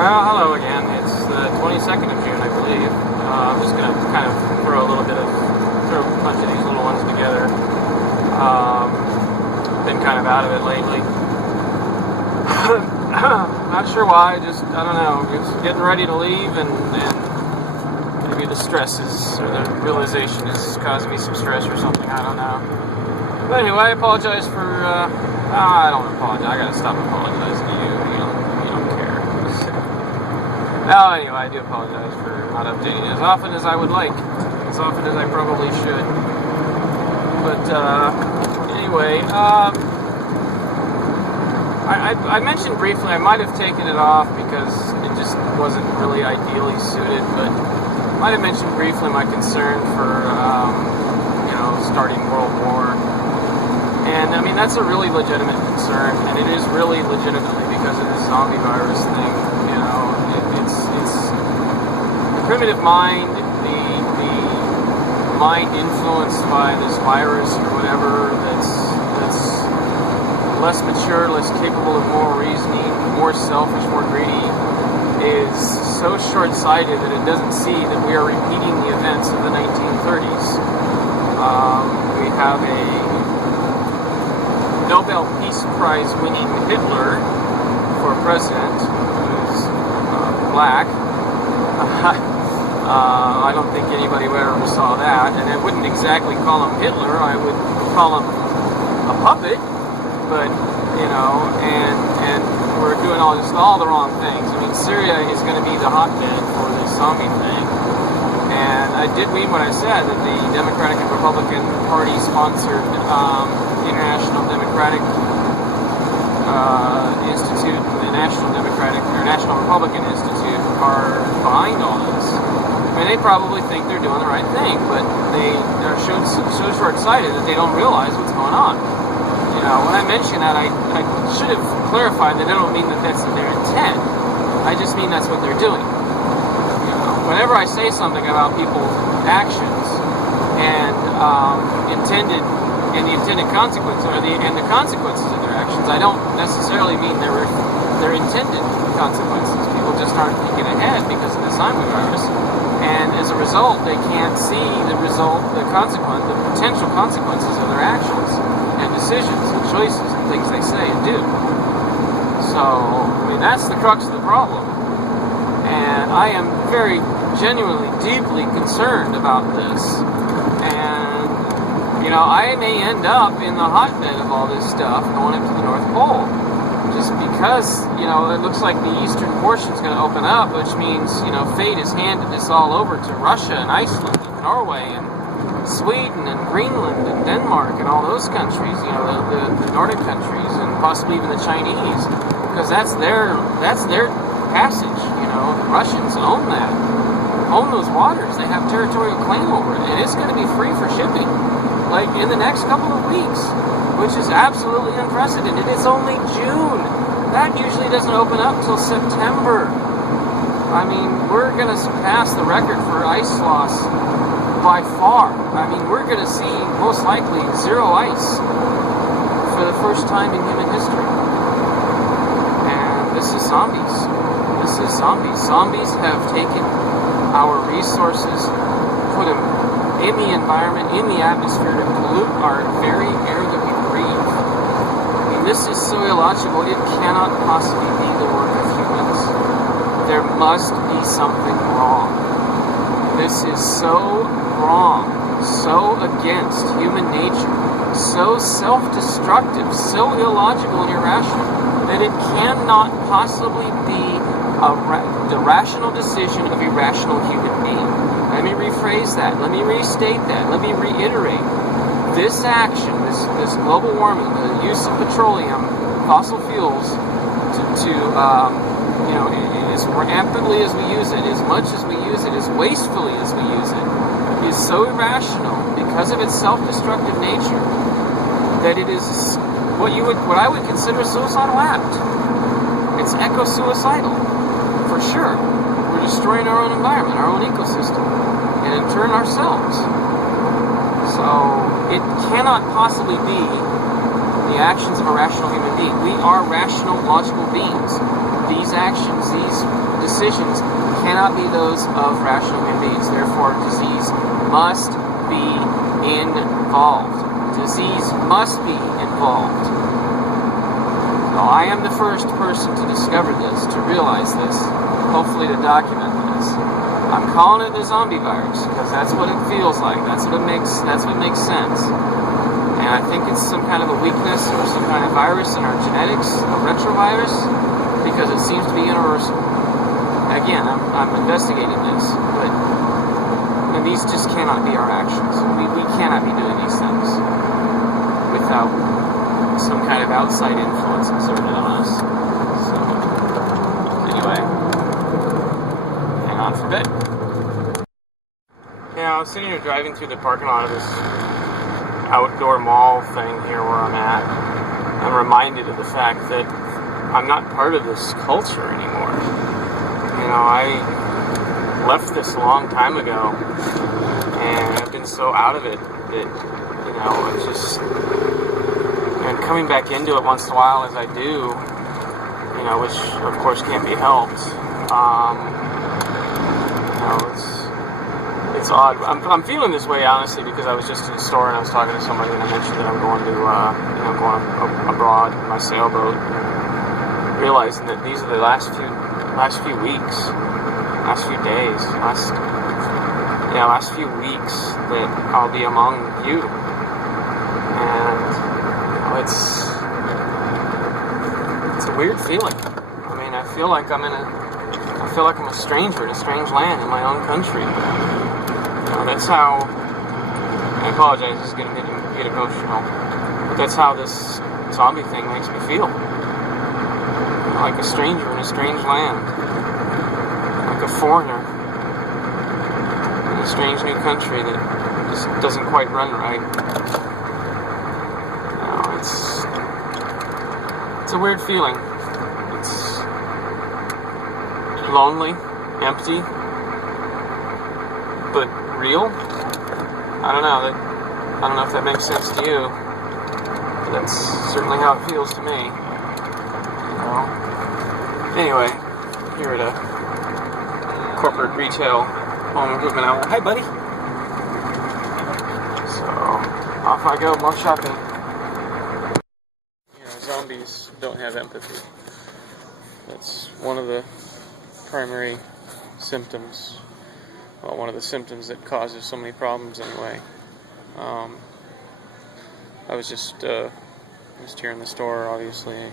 Well, hello again. It's the 22nd of June, I believe. I'm just going to kind of throw a bunch of these little ones together. Been kind of out of it lately. Not sure why, I don't know, just getting ready to leave and maybe the stresses or the realization is causing me some stress or something, I don't know. But anyway, I apologize for, I don't apologize, I gotta stop apologizing to you. You don't care. Well, anyway, I do apologize for not updating as often as I would like, as often as I probably should. But anyway, I mentioned briefly I might have taken it off because it just wasn't really ideally suited, but I might have mentioned briefly my concern for starting World War. And I mean, that's a really legitimate concern, and it is really legitimately because of this zombie virus thing. It's the primitive mind, the mind influenced by this virus or whatever that's less mature, less capable of moral reasoning, more selfish, more greedy, is so short-sighted that it doesn't see that we are repeating the events of the 1930s. We have a Nobel Peace Prize winning Hitler for president who's black. I don't think anybody ever saw that, and I wouldn't exactly call him Hitler. I would call him a puppet, but and we're doing all the wrong things. I mean, Syria is going to be the hotbed for this zombie thing, and I did mean what I said, that the Democratic and Republican Party sponsored International Democratic Institute, the National Republican Institute are behind all this. I mean, they probably think they're doing the right thing, but they're so short-sighted that they don't realize what's going on. When I mention that, I should have clarified that I don't mean that that's their intent. I just mean that's what they're doing. Whenever I say something about people's actions and the intended consequences and the consequences of their actions, I don't necessarily mean their intended consequences. People just aren't thinking ahead because of the zombie virus, and as a result, they can't see the potential consequences of their actions and decisions and choices and things they say and do. So, I mean, that's the crux of the problem. And I am very genuinely, deeply concerned about this. And, I may end up in the hotbed of all this stuff going up to the North Pole. Just because, it looks like the eastern portion is going to open up, which means, fate has handed this all over to Russia and Iceland and Norway and Sweden and Greenland and Denmark and all those countries, the Nordic countries and possibly even the Chinese, because that's their passage. The Russians own those waters. They have territorial claim over it, and it's going to be free for shipping, like in the next couple of weeks, which is absolutely unprecedented. It's only June. That usually doesn't open up until September. I mean, we're going to surpass the record for ice loss by far. I mean, we're going to see, most likely, zero ice for the first time in human history. And this is zombies. Zombies have taken our resources, put them in the environment, in the atmosphere, to pollute our very air that we breathe. I mean, this is so illogical, it cannot possibly be the work of humans. There must be something wrong. This is so wrong, so against human nature, so self-destructive, so illogical and irrational, that it cannot possibly be the rational decision of a rational human being. Let me rephrase that. Let me restate that. Let me reiterate. This action, this global warming, the use of petroleum, fossil fuels, as rampantly as we use it, as much as we use it, as wastefully as we use it, is so irrational because of its self-destructive nature that it is what I would consider a suicidal act. It's eco-suicidal, for sure. We're destroying our own environment, our own ecosystem, and in turn ourselves. So it cannot possibly be the actions of a rational human being. We are rational, logical beings. these actions, these decisions cannot be those of rational human beings. Therefore, disease must be involved. Disease must be involved. Now, I am the first person to discover this, to realize this, hopefully to document this. I'm calling it the zombie virus because that's what it feels like. That's what makes sense. And I think it's some kind of a weakness or some kind of virus in our genetics, a retrovirus, because it seems to be universal. Again, I'm investigating this, but and these just cannot be our actions. We cannot be doing these things without some kind of outside influence exerted on us. So, anyway, hang on for a bit. Yeah, I was sitting here driving through the parking lot of this outdoor mall thing here where I'm at. I'm reminded of the fact that I'm not part of this culture anymore. You know, I left this a long time ago, and I've been so out of it that, you know, it's just, and coming back into it once in a while as I do, you know, which of course can't be helped. You know, it's odd. I'm feeling this way honestly because I was just in the store and I was talking to somebody and I mentioned that I'm going to, you know, going abroad in my sailboat, realizing that these are the last few weeks, last few days, last few weeks that I'll be among you, and you know, it's a weird feeling. I mean, I feel like I'm a stranger in a strange land in my own country. You know, that's how. I apologize. This is going to get emotional, but that's how this zombie thing makes me feel. Like a stranger in a strange land, like a foreigner in a strange new country that just doesn't quite run right. No, it's a weird feeling. It's lonely, empty, but real. I don't know if that makes sense to you, but that's certainly how it feels to me. Anyway, here at a corporate retail home improvement outlet. Hi, buddy. So, off I go, more shopping. You know, zombies don't have empathy. That's one of the primary symptoms. Well, one of the symptoms that causes so many problems anyway. I was just here in the store, obviously, and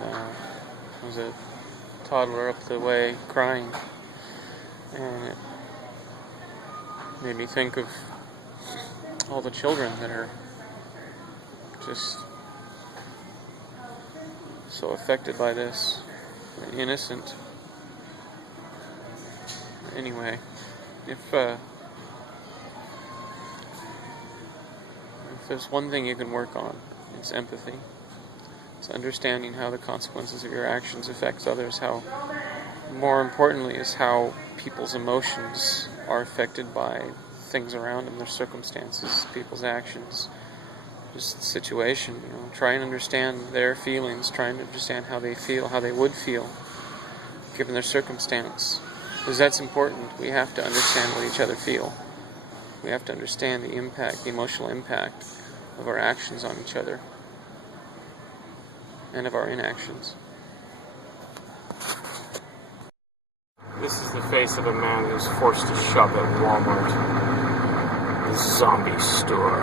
there was a toddler up the way crying, and it made me think of all the children that are just so affected by this, innocent. Anyway, if there's one thing you can work on, it's empathy. It's understanding how the consequences of your actions affects others, how, more importantly, is how people's emotions are affected by things around them, their circumstances, people's actions, just the situation. You know, try and understand their feelings, try and understand how they feel, how they would feel, given their circumstance. Because that's important. We have to understand what each other feel. We have to understand the impact, the emotional impact of our actions on each other and of our inactions. This is the face of a man who's forced to shop at Walmart, the zombie store,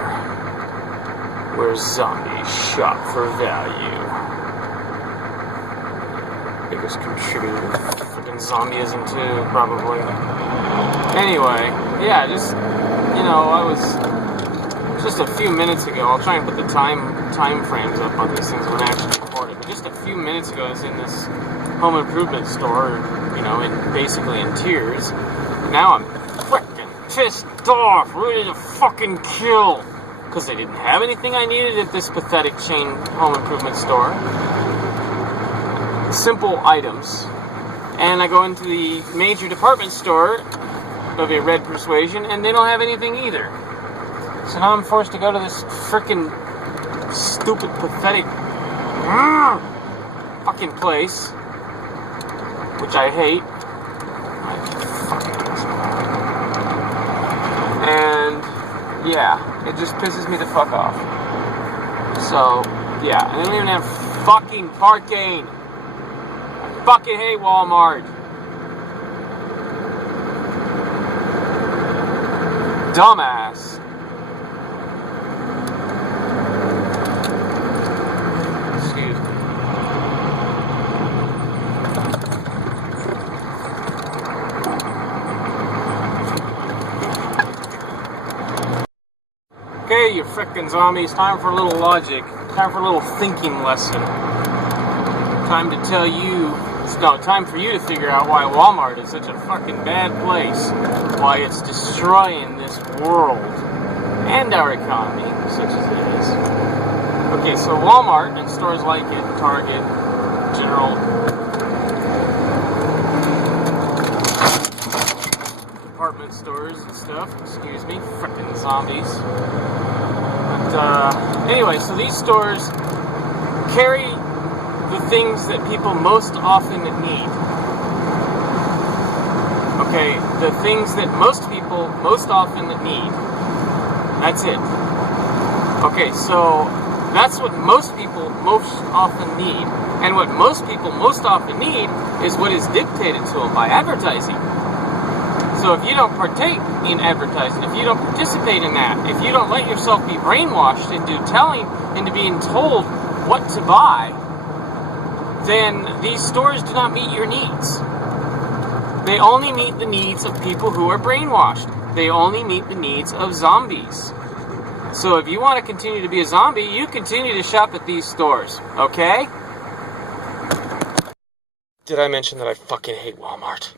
where zombies shop for value. Biggest contributor to freaking zombieism too, probably. Anyway, yeah, just, you know, I was just a few minutes ago, I'll try and put the time frames up on these things when I actually record it, but just a few minutes ago I was in this home improvement store, you know, basically in tears. Now I'm freaking pissed off, ready to fucking kill, because they didn't have anything I needed at this pathetic chain home improvement store. Simple items. And I go into the major department store of a red persuasion, and they don't have anything either. So now I'm forced to go to this frickin' stupid, pathetic fucking place which I hate. And yeah, it just pisses me the fuck off. So yeah, and they don't even have fucking parking. I fucking hate Walmart. Dumbass. Excuse me. Okay, you frickin' zombies, time for a little logic. Time for a little thinking lesson. Time to tell you, no, time for you to figure out why Walmart is such a fucking bad place. Why it's destroying this world and our economy, such as it is. Okay, so Walmart and stores like it, Target, General department stores and stuff, excuse me, frickin' zombies. But anyway, so these stores carry the things that people most often need. Okay, the things that most people most often need. That's it. Okay, so that's what most people most often need. And what most people most often need is what is dictated to them by advertising. So if you don't partake in advertising, if you don't participate in that, if you don't let yourself be brainwashed into being told what to buy, then these stores do not meet your needs. They only meet the needs of people who are brainwashed. They only meet the needs of zombies. So if you want to continue to be a zombie, you continue to shop at these stores, okay? Did I mention that I fucking hate Walmart?